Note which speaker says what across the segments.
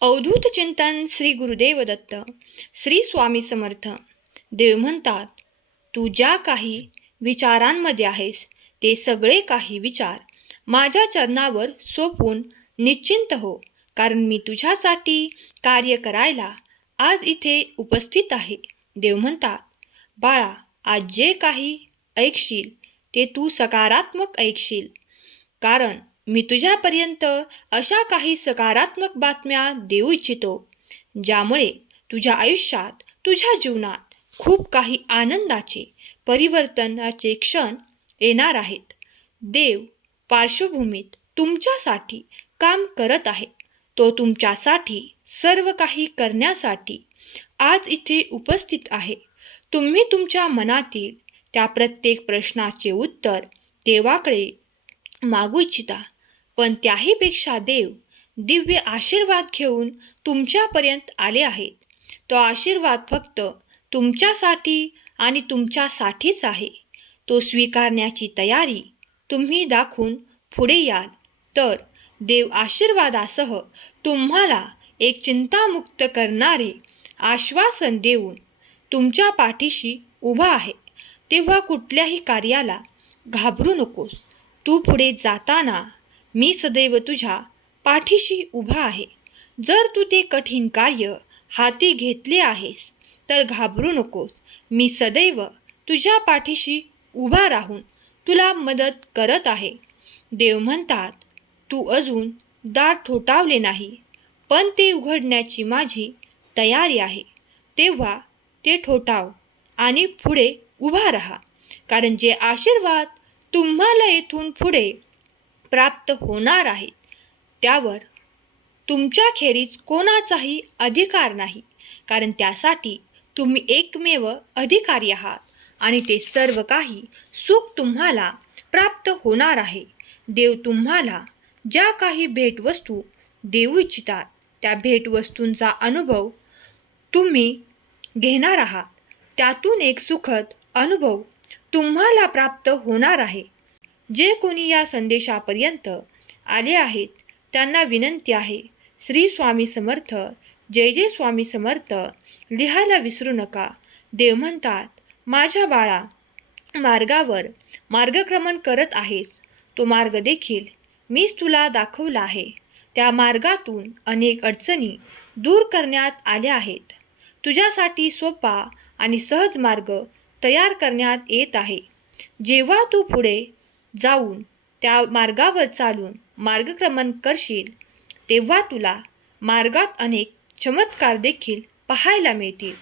Speaker 1: अवधूत चिंतन श्री गुरुदेव दत्त श्री स्वामी समर्थ. देव म्हणतात तू ज्या काही विचारांमध्ये आहेस ते सगळे काही विचार माझ्या चरणावर सोपून निश्चिंत हो कारण मी तुझ्यासाठी कार्य करायला आज इथे उपस्थित आहे. देव म्हणतात बाळा आज जे काही ऐकशील ते तू सकारात्मक ऐकशील. कारण मी तुझ्यापर्यंत अशा काही सकारात्मक बातम्या देऊ इच्छितो ज्यामुळे तुझ्या आयुष्यात तुझ्या जीवनात खूप काही आनंदाचे परिवर्तनाचे क्षण येणार आहेत. देव पार्श्वभूमीत तुमच्यासाठी काम करत आहे. तो तुमच्यासाठी सर्व काही करण्यासाठी आज इथे उपस्थित आहे. तुम्ही तुमच्या मनातील त्या प्रत्येक प्रश्नाचे उत्तर देवाकडे मागू इच्छिता. पण त्याहीपेक्षा देव दिव्य आशीर्वाद घेऊन तुमच्यापर्यंत आले आहेत. तो आशीर्वाद फक्त तुमच्यासाठी आणि तुमच्यासाठीच आहे. तो स्वीकारण्याची तयारी तुम्ही दाखवून पुढे याल. तर देव आशीर्वादासह तुम्हाला एक चिंतामुक्त करणारे आश्वासन देऊन तुमच्या पाठीशी उभा आहे. तेव्हा कुठल्याही कार्याला घाबरू नकोस. तू पुढे जाताना मी सदैव तुझ्या पाठीशी उभा आहे. जर तू ते कठीण कार्य हाती घेतले आहेस तर घाबरू नकोस. मी सदैव तुझ्या पाठीशी उभा राहून तुला मदत करत आहे. देव म्हणतात तू अजून दार ठोठावले नाही पण ते उघडण्याची माझी तयारी आहे. तेव्हा ते ठोठाव आणि पुढे उभा राहा कारण जे आशीर्वाद तुम्हाला येथून पुढे प्राप्त होणार आहेत त्यावर तुमच्याखेरीज कोणाचाही अधिकार नाही कारण त्यासाठी तुम्ही एकमेव अधिकारी आहात आणि ते सर्व काही सुख तुम्हाला प्राप्त होणार आहे. देव तुम्हाला ज्या काही भेटवस्तू देऊ इच्छितात त्या भेटवस्तूंचा अनुभव तुम्ही घेणार आहात. त्यातून एक सुखद अनुभव तुम्हाला प्राप्त होणार आहे. जे कोणी या संदेशापर्यंत आले आहेत त्यांना विनंती आहे श्री स्वामी समर्थ जय जय स्वामी समर्थ लिहायला विसरू नका. देव म्हणतात माझ्या बाळा मार्गावर मार्गक्रमण करत आहेस. तो मार्ग देखील मीच तुला दाखवला आहे. त्या मार्गातून अनेक अडचणी दूर करण्यात आल्या आहेत. तुझ्यासाठी सोपा आणि सहज मार्ग तयार करण्यात येत आहे. जेव्हा तू पुढे जाऊन त्या मार्गावर चालून मार्गक्रमण करशील तेव्हा तुला मार्गात अनेक चमत्कार देखील पाहायला मिळतील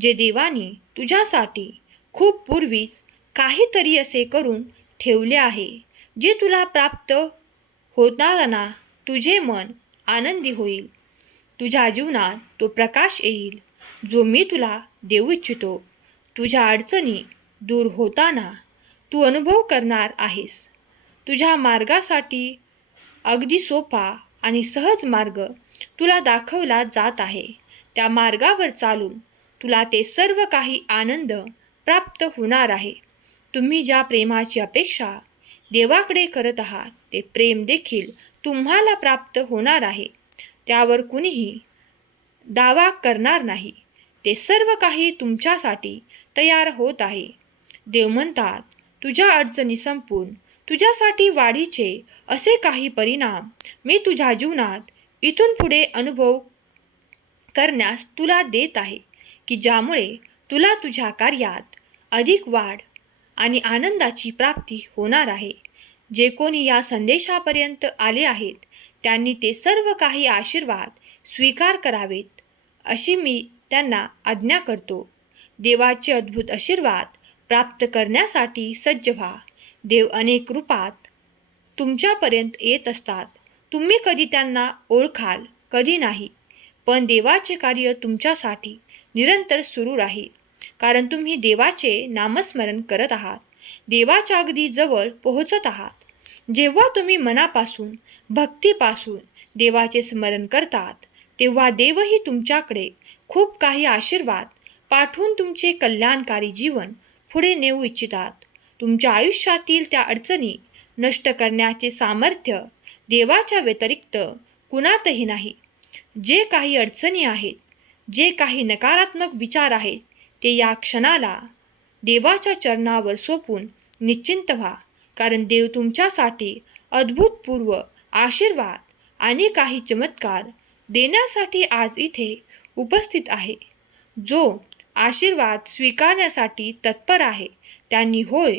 Speaker 1: जे देवाने तुझ्यासाठी खूप पूर्वीच काहीतरी असे करून ठेवले आहे जे तुला प्राप्त होताना तुझे मन आनंदी होईल. तुझ्या जीवनात तो प्रकाश येईल जो मी तुला देऊ इच्छितो. तुझ्या अडचणी दूर होताना तू अनुभव करणार आहेस. तुझ्या मार्गासाठी अगदी सोपा आणि सहज मार्ग तुला दाखवला जात आहे. त्या मार्गावर चालून तुला ते सर्व काही आनंद प्राप्त होणार आहे. तुम्ही ज्या प्रेमाची अपेक्षा देवाकडे करत आहात ते प्रेम देखील तुम्हाला प्राप्त होणार आहे. त्यावर कुणीही दावा करणार नाही. ते सर्व काही तुमच्यासाठी तयार होत आहे. देव म्हणतात तुझ्या अडचणी संपून तुझ्यासाठी वाढीचे असे काही परिणाम मी तुझ्या जीवनात इथून पुढे अनुभव करण्यास तुला देत आहे की ज्यामुळे तुला तुझ्या कार्यात अधिक वाढ आणि आनंदाची प्राप्ती होणार आहे. जे कोणी या संदेशापर्यंत आले आहेत त्यांनी ते सर्व काही आशीर्वाद स्वीकार करावेत अशी मी त्यांना आज्ञा करतो. देवाचे अद्भुत आशीर्वाद प्राप्त करण्यासाठी सज्ज व्हा. देव अनेक रूपात तुमच्यापर्यंत येत असतात. तुम्ही कधी त्यांना ओळखाल कधी नाही. पण देवाचे कार्य तुमच्यासाठी निरंतर सुरू राहील. कारण तुम्ही देवाचे नामस्मरण करत आहात. देवाच्या अगदी जवळ पोहोचत आहात. जेव्हा तुम्ही मनापासून भक्तीपासून देवाचे स्मरण करतात तेव्हा देवही तुमच्याकडे खूप काही आशीर्वाद पाठवून तुमचे कल्याणकारी जीवन पुढे नेऊ इच्छितात. तुमच्या आयुष्यातील त्या अडचणी नष्ट करण्याचे सामर्थ्य देवाच्या व्यतिरिक्त कुणातही नाही. जे काही अडचणी आहेत जे काही नकारात्मक विचार आहेत ते या क्षणाला देवाच्या चरणावर सोपून निश्चिंत व्हा. कारण देव तुमच्यासाठी अद्भुतपूर्व आशीर्वाद आणि काही चमत्कार देण्यासाठी आज इथे उपस्थित आहे. जो आशीर्वाद स्वीकारण्यासाठी तत्पर आहे. त्यांनी होय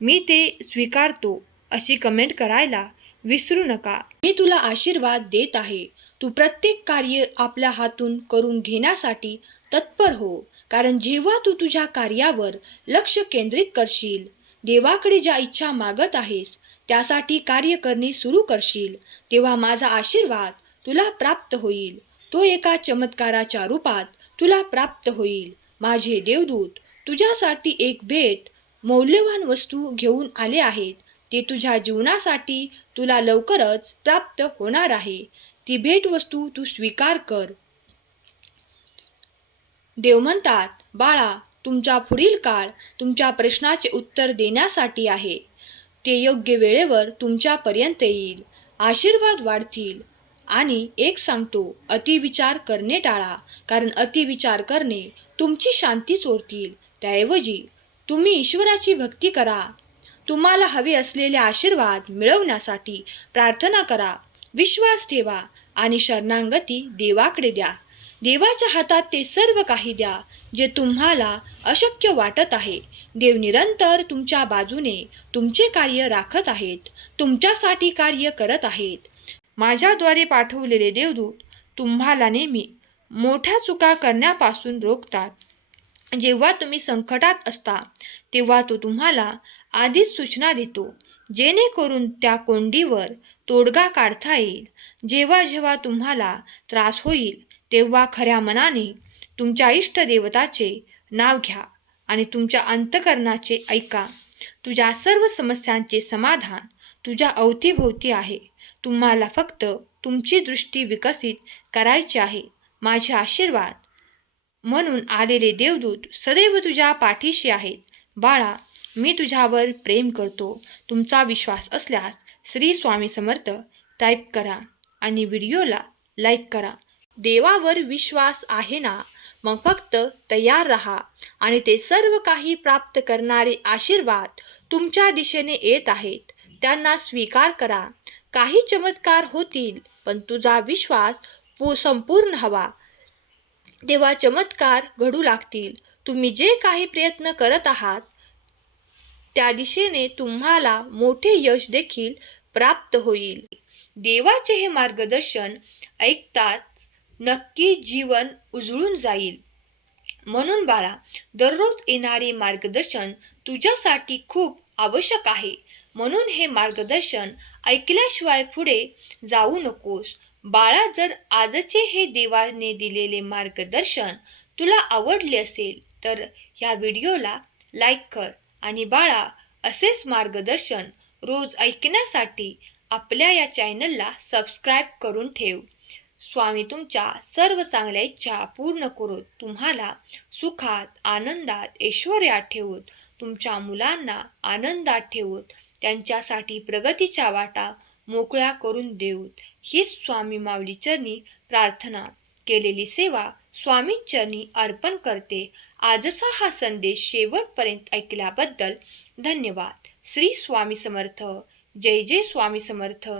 Speaker 1: मी ते स्वीकारतो अशी कमेंट करायला विसरू नका. मी तुला आशीर्वाद देत आहे. तू प्रत्येक कार्य आपल्या हातून करून घेण्यासाठी तत्पर हो कारण जेव्हा तू तुझ्या कार्यावर लक्ष केंद्रित करशील देवाकडे ज्या इच्छा मागत आहेस त्यासाठी कार्य करणे सुरू करशील तेव्हा माझा आशीर्वाद तुला प्राप्त होईल. तो एका चमत्काराच्या रूपात तुला प्राप्त होईल. माझे देवदूत तुझ्यासाठी एक भेट मौल्यवान वस्तू घेऊन आले आहेत. ते तुझ्या जीवनासाठी तुला लवकरच प्राप्त होणार आहे. ती भेटवस्तू तू स्वीकार कर. देव म्हणतात बाळा तुमचा पुढील काळ तुमच्या प्रश्नाचे उत्तर देण्यासाठी आहे. ते योग्य वेळेवर तुमच्यापर्यंत येईल. आशीर्वाद वाढतील. आणि एक सांगतो अतिविचार करणे टाळा कारण अतिविचार करणे तुमची शांती चोरतील. त्याऐवजी तुम्ही ईश्वराची भक्ती करा. तुम्हाला हवे असलेले आशीर्वाद मिळवण्यासाठी प्रार्थना करा. विश्वास ठेवा आणि शरणांगती देवाकडे द्या. देवाच्या हातात ते सर्व काही द्या जे तुम्हाला अशक्य वाटत आहे. देव निरंतर तुमच्या बाजूने तुमचे कार्य राखत आहेत तुमच्यासाठी कार्य करत आहेत. माझ्याद्वारे पाठवलेले देवदूत तुम्हाला नेहमी मोठ्या चुका करण्यापासून रोखतात. जेव्हा तुम्ही संकटात असता तेव्हा तो तुम्हाला आधीच सूचना देतो जेणेकरून त्या कोंडीवर तोडगा काढता येईल. जेव्हा जेव्हा तुम्हाला त्रास होईल तेव्हा खऱ्या मनाने तुमच्या इष्टदेवताचे नाव घ्या आणि तुमच्या अंतकरणाचे ऐका. तुझ्या सर्व समस्यांचे समाधान तुझ्या अवतीभोवती आहे. तुम्हाला फक्त तुमची दृष्टी विकसित करायची आहे. माझे आशीर्वाद. म्हणून आलेले देवदूत सदैव तुझ्या पाठीशी आहेत. बाळा मी तुझ्यावर प्रेम करतो. तुमचा विश्वास असल्यास श्री स्वामी समर्थ टाईप करा आणि व्हिडिओला लाईक करा. देवावर विश्वास आहे ना? मग फक्त तयार रहा आणि ते सर्व काही प्राप्त करणारे आशीर्वाद तुमच्या दिशेने येत आहेत. त्यांना स्वीकार करा. काही चमत्कार होतील पण तुझा विश्वास पू संपूर्ण हवा. तेव्हा चमत्कार घडू लागतील. तुम्ही जे काही प्रयत्न करत आहात त्या दिशेने तुम्हाला मोठे यश देखील प्राप्त होईल. देवाचे हे मार्गदर्शन ऐकताच नक्की जीवन उजळून जाईल. म्हणून बाळा दररोज येणारे मार्गदर्शन तुझ्यासाठी खूप आवश्यक आहे. म्हणून हे मार्गदर्शन ऐकल्याशिवाय पुढे जाऊ नकोस. बाळा जर आजचे हे देवाने दिलेले मार्गदर्शन तुला आवडले असेल तर ह्या व्हिडिओला लाईक कर आणि बाळा असेच मार्गदर्शन रोज ऐकण्यासाठी आपल्या या चॅनलला सबस्क्राईब करून ठेव. स्वामी तुमच्या सर्व चांगल्या इच्छा पूर्ण करून तुम्हाला सुखात आनंदात ऐश्वर्यात ठेवून तुमच्या मुलांना आनंदात ठेवून त्यांच्यासाठी प्रगतीच्या वाटा मोकळ्या करून देऊत हीच स्वामी माऊली चरणी प्रार्थना. केलेली सेवा स्वामींचरणी अर्पण करते. आजचा हा संदेश शेवटपर्यंत ऐकल्याबद्दल धन्यवाद. श्री स्वामी समर्थ. जय जय स्वामी समर्थ.